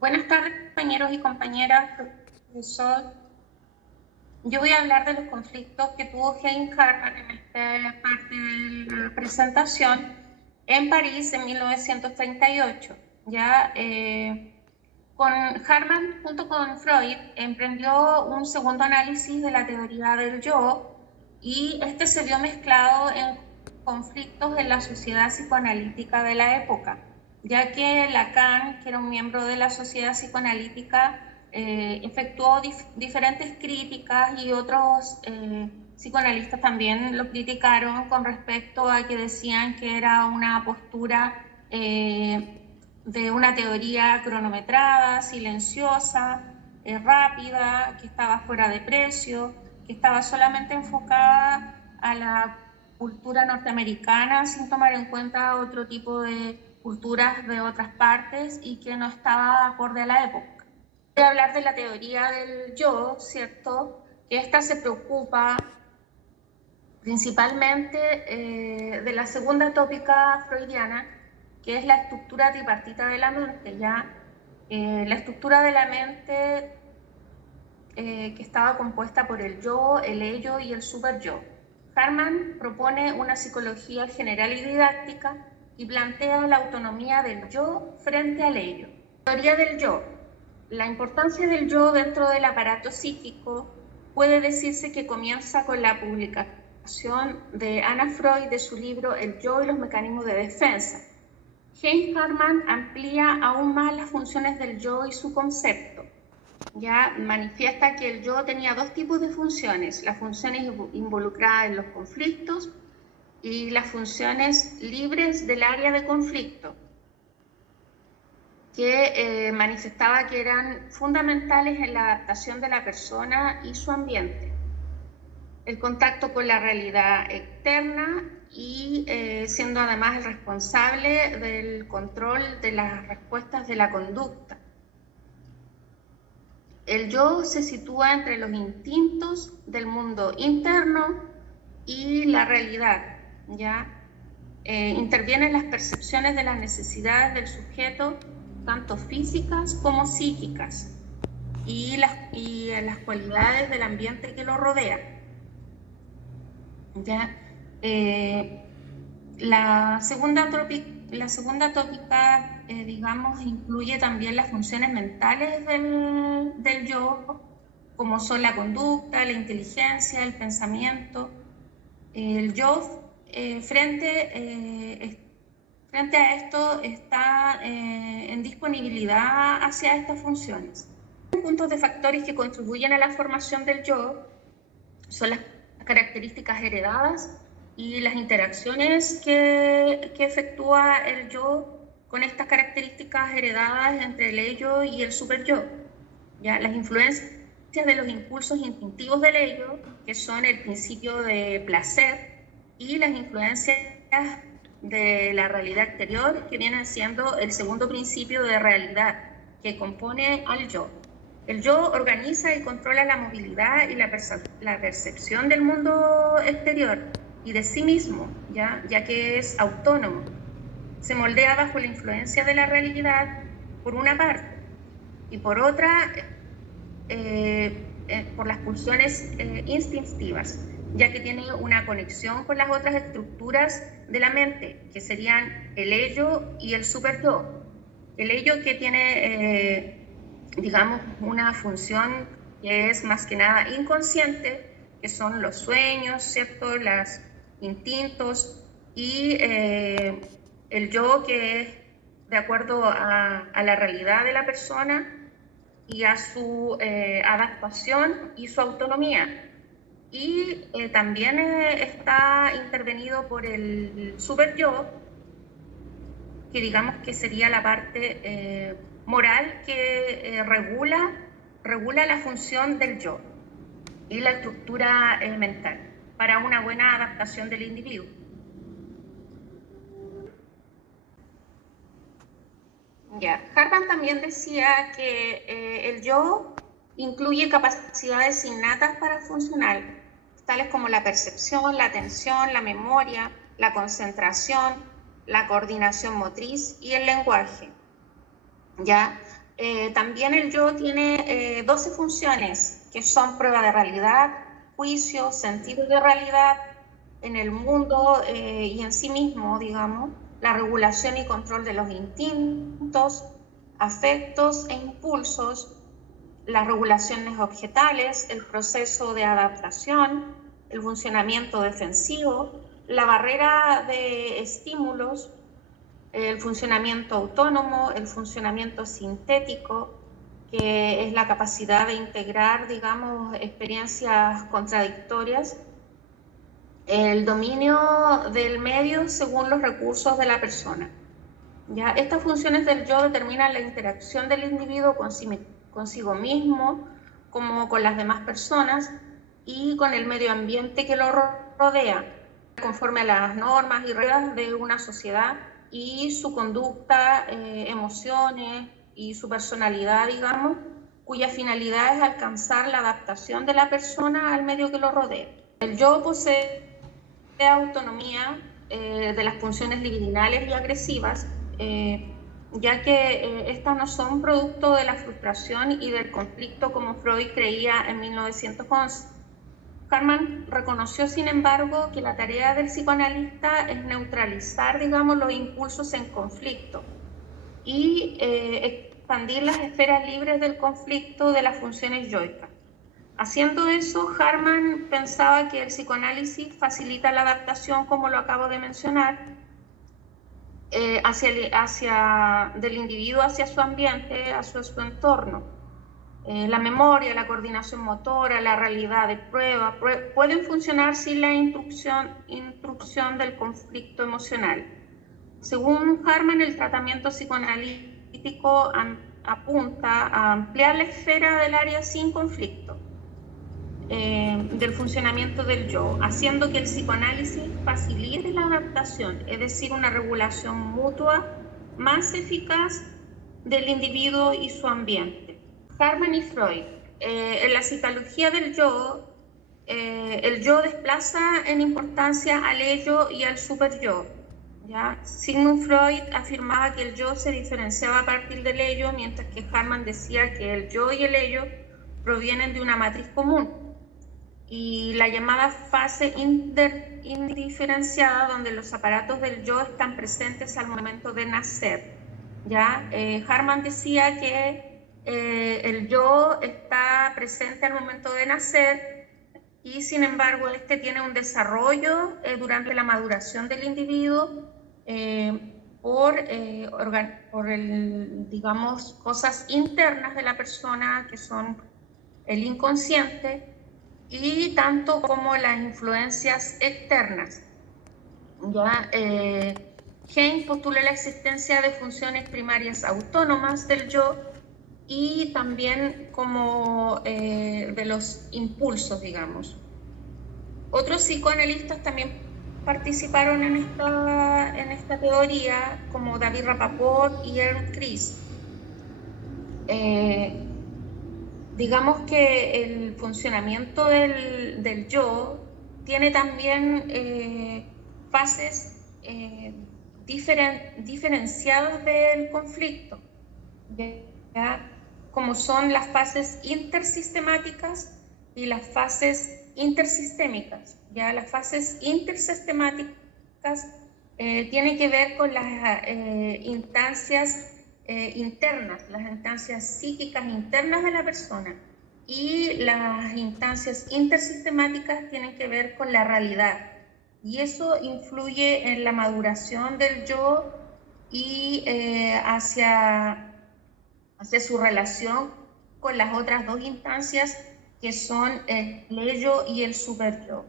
Buenas tardes, compañeros y compañeras, profesor. Yo voy a hablar de los conflictos que tuvo Heinz Hartmann en esta parte de la presentación en París en 1938. Ya, con Hartmann, junto con Freud, emprendió un segundo análisis de la teoría del yo y este se vio mezclado en conflictos en la sociedad psicoanalítica de la época, ya que Lacan, que era un miembro de la sociedad psicoanalítica, efectuó diferentes críticas y otros psicoanalistas también lo criticaron con respecto a que decían que era una postura de una teoría cronometrada, silenciosa, rápida, que estaba fuera de precio, que estaba solamente enfocada a la cultura norteamericana sin tomar en cuenta otro tipo de culturas de otras partes y que no estaba acorde a la época. Voy a hablar de la teoría del yo, ¿cierto? Que esta se preocupa principalmente de la segunda tópica freudiana, que es la estructura tripartita de la mente. Ya la estructura de la mente que estaba compuesta por el yo, el ello y el superyo. Hartmann propone una psicología general y didáctica y plantea la autonomía del yo frente al ello. Teoría del yo. La importancia del yo dentro del aparato psíquico puede decirse que comienza con la publicación de Anna Freud de su libro El yo y los mecanismos de defensa. Heinz Hartmann amplía aún más las funciones del yo y su concepto. Ya manifiesta que el yo tenía dos tipos de funciones: las funciones involucradas en los conflictos y las funciones libres del área de conflicto, que manifestaba que eran fundamentales en la adaptación de la persona y su ambiente. El contacto con la realidad externa y siendo además el responsable del control de las respuestas de la conducta. El yo se sitúa entre los instintos del mundo interno y la realidad, ¿ya? Interviene en las percepciones de las necesidades del sujeto, tanto físicas como psíquicas, y en las cualidades del ambiente que lo rodea, ¿ya? La segunda tópica, digamos, incluye también las funciones mentales del yo, como son la conducta, la inteligencia, el pensamiento. El yo, frente a esto, está en disponibilidad hacia estas funciones. Puntos de factores que contribuyen a la formación del yo son las características heredadas y las interacciones que efectúa el yo con estas características heredadas entre el ello y el superyo. ¿Ya? Las influencias de los impulsos instintivos del ello, que son el principio de placer, y las influencias de la realidad exterior, que vienen siendo el segundo principio de realidad que compone al yo. El yo organiza y controla la movilidad y la percepción del mundo exterior y de sí mismo, ya que es autónomo. Se moldea bajo la influencia de la realidad, por una parte, y por otra, por las pulsiones instintivas, ya que tiene una conexión con las otras estructuras de la mente, que serían el ello y el superyo. El ello que tiene, digamos, una función que es más que nada inconsciente, que son los sueños, ¿cierto? Los instintos, y el yo que es de acuerdo a la realidad de la persona y a su adaptación y su autonomía. Y también está intervenido por el superyo, que digamos que sería la parte moral que regula la función del yo y la estructura mental para una buena adaptación del individuo. Ya. Hartmann también decía que el yo incluye capacidades innatas para funcionar, tales como la percepción, la atención, la memoria, la concentración, la coordinación motriz y el lenguaje. ¿Ya? También el yo tiene 12 funciones, que son prueba de realidad, juicio, sentido de realidad en el mundo y en sí mismo, digamos, la regulación y control de los instintos, afectos e impulsos, las regulaciones objetales, el proceso de adaptación, el funcionamiento defensivo, la barrera de estímulos, el funcionamiento autónomo, el funcionamiento sintético, que es la capacidad de integrar, digamos, experiencias contradictorias, el dominio del medio según los recursos de la persona. ¿Ya? Estas funciones del yo determinan la interacción del individuo consigo mismo, como con las demás personas y con el medio ambiente que lo rodea, conforme a las normas y reglas de una sociedad y su conducta, emociones y su personalidad, digamos, cuya finalidad es alcanzar la adaptación de la persona al medio que lo rodea. El yo posee autonomía de las funciones libidinales y agresivas, ya que estas no son producto de la frustración y del conflicto como Freud creía en 1911. Hartmann reconoció, sin embargo, que la tarea del psicoanalista es neutralizar, digamos, los impulsos en conflicto y expandir las esferas libres del conflicto de las funciones yoicas. Haciendo eso, Hartmann pensaba que el psicoanálisis facilita la adaptación, como lo acabo de mencionar, del individuo hacia su ambiente, hacia su entorno. La memoria, la coordinación motora, la realidad de prueba pueden funcionar sin la instrucción del conflicto emocional. Según Hartmann, el tratamiento psicoanalítico apunta a ampliar la esfera del área sin conflicto. Del funcionamiento del yo, haciendo que el psicoanálisis facilite la adaptación, es decir, una regulación mutua más eficaz del individuo y su ambiente. Hartmann y Freud. En la psicología del yo, el yo desplaza en importancia al ello y al superyo. ¿Ya? Sigmund Freud afirmaba que el yo se diferenciaba a partir del ello, mientras que Hartmann decía que el yo y el ello provienen de una matriz común. Y la llamada fase indiferenciada, donde los aparatos del yo están presentes al momento de nacer. ¿Ya? Hartmann decía que el yo está presente al momento de nacer y sin embargo este tiene un desarrollo durante la maduración del individuo digamos, cosas internas de la persona que son el inconsciente y tanto como las influencias externas. ¿Ya? Heim postula la existencia de funciones primarias autónomas del yo y también como de los impulsos, digamos. Otros psicoanalistas también participaron en esta teoría, como David Rapaport y Ernst Kris. Digamos que el funcionamiento del yo tiene también fases diferenciadas del conflicto, ¿ya? Como son las fases intersistemáticas y las fases intersistémicas. ¿Ya? Las fases intersistemáticas tienen que ver con las instancias internas, las instancias psíquicas internas de la persona, y las instancias intersistemáticas tienen que ver con la realidad, y eso influye en la maduración del yo y hacia su relación con las otras dos instancias que son el ello y el superyo.